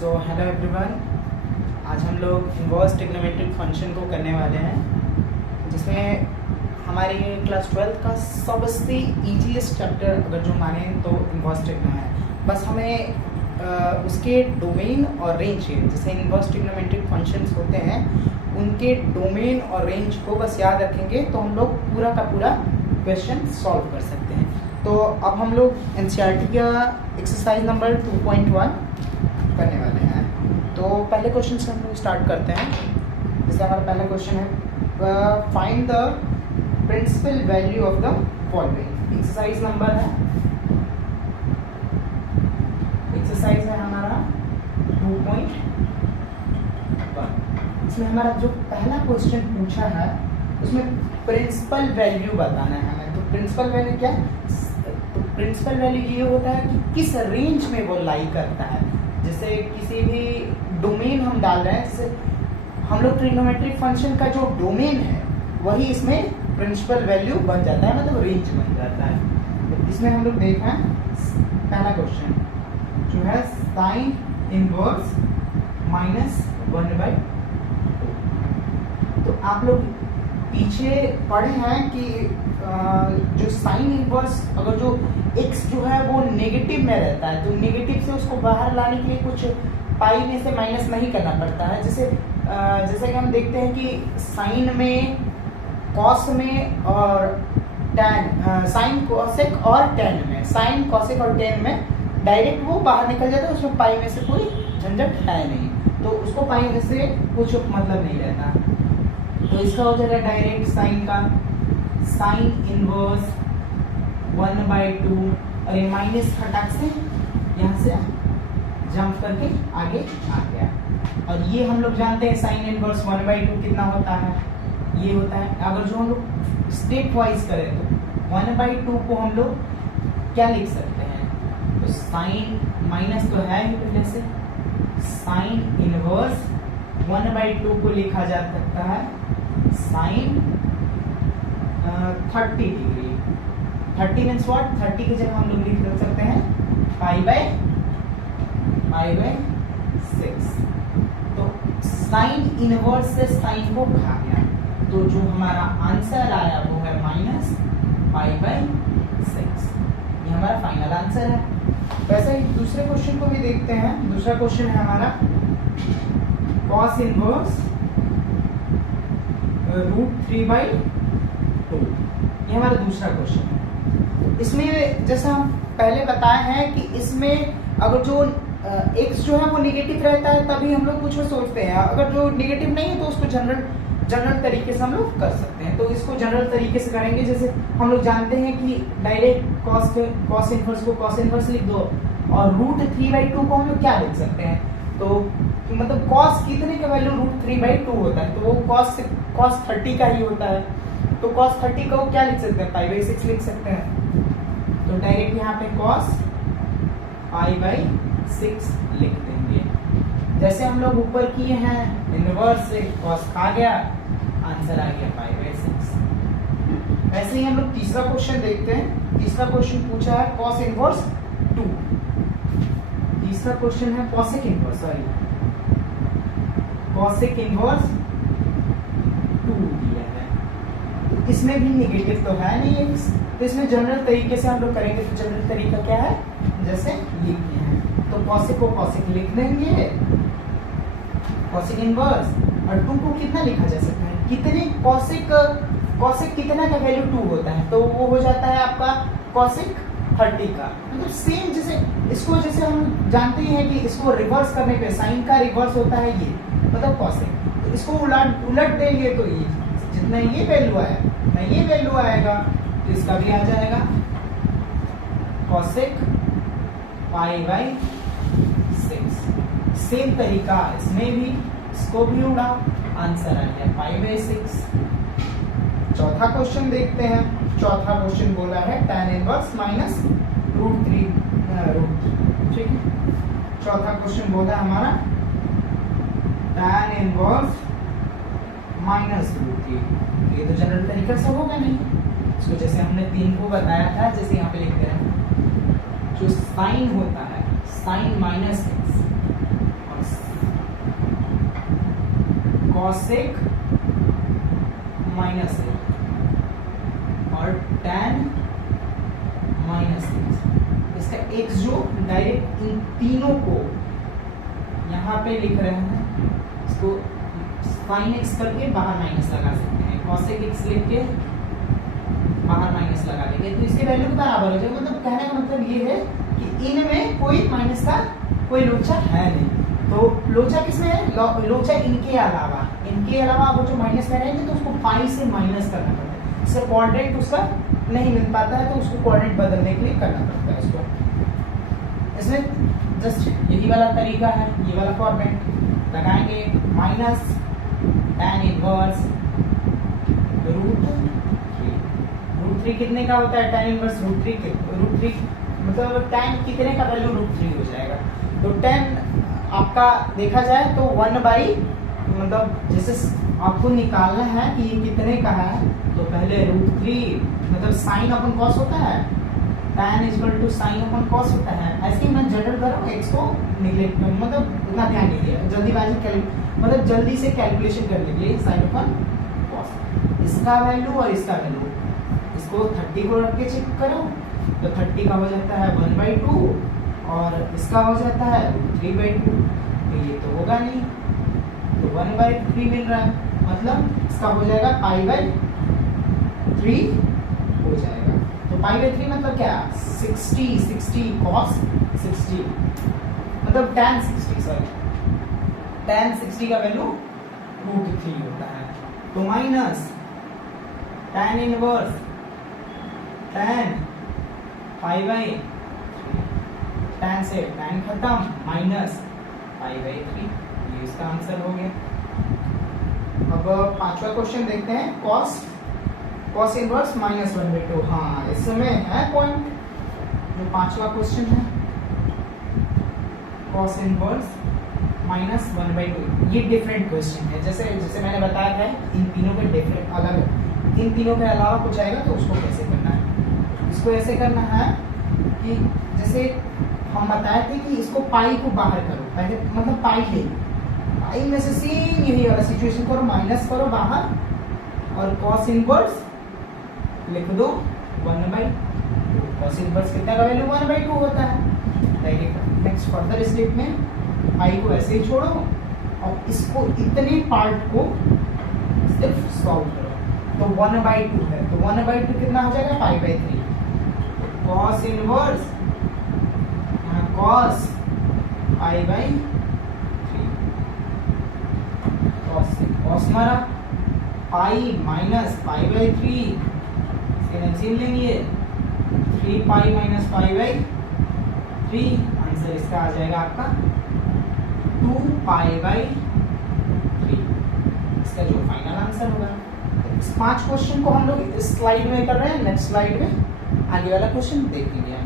So hello everyone, आज हम लोग इन्वर्स ट्रिग्नोमेट्रिक फंक्शन को करने वाले हैं, जिसमें हमारी क्लास 12 का सबसे ईजीएस्ट चैप्टर अगर जो माने तो इन्वर्स ट्रिग्नो है। बस हमें उसके डोमेन और रेंज के, जैसे इन्वर्स ट्रिग्नोमेट्रिक फंक्शंस होते हैं उनके डोमेन और रेंज को बस याद रखेंगे तो हम लोग पूरा का पूरा क्वेश्चन सॉल्व कर सकते हैं। तो अब हम लोग एनसीईआरटी का एक्सरसाइज नंबर 2.1 करने वाले हैं। तो पहले क्वेश्चन से हम लोग स्टार्ट करते हैं। जैसे हमारा पहला क्वेश्चन है, find the principal value of the following. Exercise number है, एक्सरसाइज है हमारा 2.1। इसमें हमारा जो पहला क्वेश्चन पूछा है उसमें प्रिंसिपल वैल्यू बताना है हमें। तो प्रिंसिपल वैल्यू क्या है? तो प्रिंसिपल वैल्यू ये होता है कि किस रेंज में वो लाई करता है। जैसे किसी भी डोमेन हम डाल रहे हैं, जैसे हम लोग ट्रिग्नोमेट्रिक फंक्शन का जो डोमेन है वही इसमें प्रिंसिपल वैल्यू बन जाता है, मतलब रेंज बन जाता है। तो इसमें हम लोग देखा पहला क्वेश्चन जो है साइन इनवर्स -1/2। तो आप लोग पीछे पढ़े हैं कि जो साइन इनवर्स अगर जो x जो है वो नेगेटिव में रहता है तो नेगेटिव से उसको बाहर लाने के लिए कुछ पाई में से माइनस नहीं करना पड़ता है। जैसे कि हम देखते हैं कि साइन में, कॉस में और टैन, साइन कॉसेक और टैन में, साइन कॉसेक और टैन में डायरेक्ट वो बाहर निकल जाता है, उसमें पाई में से कोई झंझट है नहीं, तो उसको पाई में से कुछ मतलब नहीं रहता। तो इसका हो जाएगा डायरेक्ट साइन का साइन इनवर्स 1/2, और ये माइनस खटाक से यहाँ से जंप करके आगे आ गया। और ये हम लोग जानते हैं साइन इनवर्स 1/2 कितना होता है, ये होता है। अगर जो हम लोग स्टेप वाइज करें तो 1/2 को हम लोग क्या लिख सकते हैं? तो साइन माइनस तो है ही पहले से, साइन इनवर्स 1/2 को लिखा जा सकता है साइन 30 डिग्री। 30 means what? 30 की जगह हम लोग लिख सकते हैं π/6। तो साइन इनवर्स से साइन को खा गया, तो जो हमारा आंसर आया वो है -π/6। ये हमारा फाइनल आंसर है। वैसे ही दूसरे क्वेश्चन को भी देखते हैं। दूसरा क्वेश्चन है हमारा cos इनवर्स √3/2। ये हमारा दूसरा क्वेश्चन है। इसमें जैसे हम पहले बताए हैं कि इसमें अगर जो x जो है वो नेगेटिव रहता है तभी हम लोग कुछ सोचते हैं, अगर जो नेगेटिव नहीं है तो उसको जनरल तरीके से हम लोग कर सकते हैं। तो इसको जनरल तरीके से करेंगे। जैसे हम लोग जानते हैं कि डायरेक्ट cos इनवर्स को cos इनवर्स लिख दो, और √3/2 को हम लोग क्या लिख सकते हैं? तो मतलब cos कितने का वैल्यू √3/2 होता है, तो वो cos 30 का ही होता है। तो cos 30 का वो क्या लिख सकते हैं? π/6 लिख सकते हैं। तो डायरेक्ट यहाँ पे cos π/6 लिख देंगे। जैसे हम लोग ऊपर किए हैं इनवर्स से cos खा गया, आंसर आ गया π/6। वैसे ही हम लोग तीसरा क्वेश्चन देखते हैं। तीसरा क्वेश्चन पूछा है cos इनवर्स 2। तीसरा क्वेश्चन है cosec इनवर्स, cosec इनवर्स 2 दिया है। तो इसमें भी नेगेटिव तो है नहीं x, तो इसमें जनरल तरीके से हम लोग करेंगे। तो जनरल तरीका क्या है? जैसे लिखते हैं तो cosec को cosec लिख देंगे, cosec इनवर्स, और 2 को कितना लिखा जा सकता है? कितने cosec कितना का वैल्यू 2 होता है, तो वो हो जाता है आपका cosec 30 का। मतलब सेम जैसे इसको, जैसे हम जानते हैं कि इसको रिवर्स करने पे साइन का रिवर्स होता है ये, मतलब cosec। तो इसको उलट देंगे तो ये जितना ये वैल्यू आया ना ये वैल्यू आएगा, तो इसका भी आ जाएगा cosec π/6। सेम तरीका इसमें भी, इसको भी उड़ा, आंसर आ गया π/6। चौथा क्वेश्चन देखते हैं। चौथा क्वेश्चन बोला है tan इनवर्स -√3। ठीक है, चौथा क्वेश्चन बोला हमारा tan इनवर्स -√3। ये तो जनरल तरीका से होगा नहीं, इसको जैसे हमने 3 को बताया था, जैसे यहाँ पे लिखते हैं जो साइन होता है साइन -x और कॉसेक माइनस ए और tan माइनस एक्स। इसका x जो डायरेक्ट इन तीनों को यहाँ पे लिख रहे हैं, इसको sin x करके बाहर माइनस लगा सकते हैं, cosec x लिख के बाहर माइनस लगा देंगे तो इसके वैल्यू बराबर हो जाएगा। मतलब कहने का मतलब ये है कि इनमें कोई माइनस का कोई लोचा है नहीं। तो लोचा किसमें है? लोचा इनके अलावा वो जो माइनस में रहेंगे तो उसको पाई से माइनस करना पड़ता है। इससे कोऑर्डिनेट उसका नहीं मिल पाता है तो उसको कोऑर्डिनेट बदलने के लिए करना पड़ता है उसको। इसमें जस्ट यही वाला तरीका है, ये वाला फॉर्मेट लगाएंगे, माइनस tan इनवर्स √3 कितने का होता है? tan इनवर्स √3 मतलब tan कितने का वैल्यू √3 हो जाएगा। तो tan आपका देखा जाए तो 1 मतलब जैसे आपको निकालना है कि ये कितने का है तो पहले √3 मतलब साइन अपन कॉस होता है, tan equal to sine upon cos होता है। ऐसे ही मैं जनरल कर रहा हूँ, x को निगलेक्ट मतलब उतना ध्यान नहीं दिया, जल्दीबाजी मतलब जल्दी से कैलकुलेशन करने के लिए साइन अपन कॉस। इसका वैल्यू और इसका वैल्यू, इसको 30 को रख के चेक करो तो 30 का हो जाता है 1/2 और इसका हो जाता है 3/2। तो ये तो होगा नहीं, तो 1/3 मिल रहा है, मतलब इसका हो जाएगा π/3 हो जाएगा। तो π/3 मतलब क्या? 60 cos 60 मतलब tan 60 का वैल्यू √3 होता है। तो minus tan inverse tan π/3, tan से tan खत्म माइनस π/3, ये इसका आंसर हो गया। अब पांचवा क्वेश्चन देखते हैं, cos इनवर्स -1/2। हाँ इसमें है पॉइंट, जो पांचवा क्वेश्चन है cos इनवर्स -1/2, ये डिफरेंट क्वेश्चन है। जैसे मैंने बताया था इन तीनों के डिफरेंट अलग, इन तीनों के अलावा कुछ आएगा तो उसको कैसे करना है। इसको ऐसे करना है कि जैसे हम बताए थे कि इसको पाई को बाहर करो, पहले मतलब पाई ले, पाई में से सेम यही वाला सिचुएशन करो, माइनस करो बाहर और cos इनवर्स लिख दो 1/2। cos इनवर्स कितना का वैल्यू 1/2 होता है। नेक्स्ट फर्दर स्टेप में पाई को ऐसे ही छोड़ो और इसको इतने पार्ट को सिर्फ सॉल्व करो, तो 1/2 है, तो 1/2 कितना हो जाएगा? π/3। cos इनवर्स cos π/3 cos हमारा पाई माइनस π/3 एलसीएम लेंगे 3π माइनस π/3, आंसर इसका आ जाएगा आपका 2π/3, इसका जो फाइनल आंसर होगा। इस 5 क्वेश्चन को हम लोग इस स्लाइड में कर रहे हैं, नेक्स्ट स्लाइड में आगे वाला क्वेश्चन देखेंगे।